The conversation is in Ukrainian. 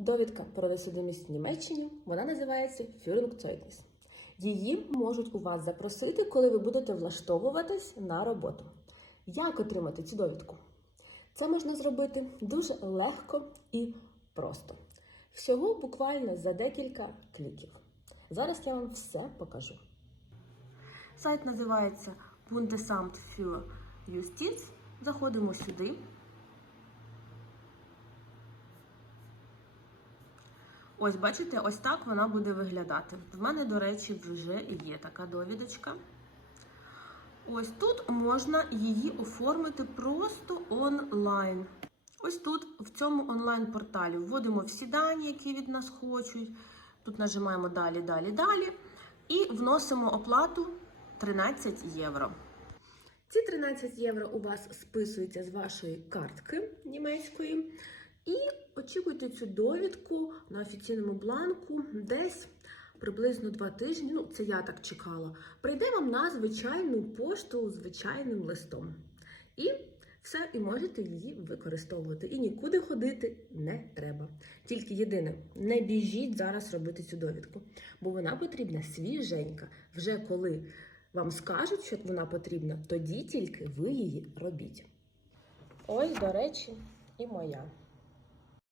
Довідка про ресидимість в Німеччині вона називається Führungszeugnis. Її можуть у вас запросити, коли ви будете влаштовуватись на роботу. Як отримати цю довідку? Це можна зробити дуже легко і просто. Всього буквально за декілька кліків. Зараз я вам все покажу. Сайт називається Bundesamt für Justiz. Заходимо сюди. Ось, бачите, ось так вона буде виглядати. В мене, до речі, вже є така довідочка. Ось тут можна її оформити просто онлайн. Ось тут, в цьому онлайн-порталі, вводимо всі дані, які від нас хочуть. Тут нажимаємо далі, далі, далі. І вносимо оплату 13 євро. Ці 13 євро у вас списуються з вашої картки німецької. І очікуйте цю довідку на офіційному бланку десь приблизно два тижні. Ну, це я так чекала. Прийде вам на звичайну пошту звичайним листом. І все, і можете її використовувати. І нікуди ходити не треба. Тільки єдине, не біжіть зараз робити цю довідку, бо вона потрібна свіженька. Вже коли вам скажуть, що вона потрібна, тоді тільки ви її робіть. Ось, до речі, і моя.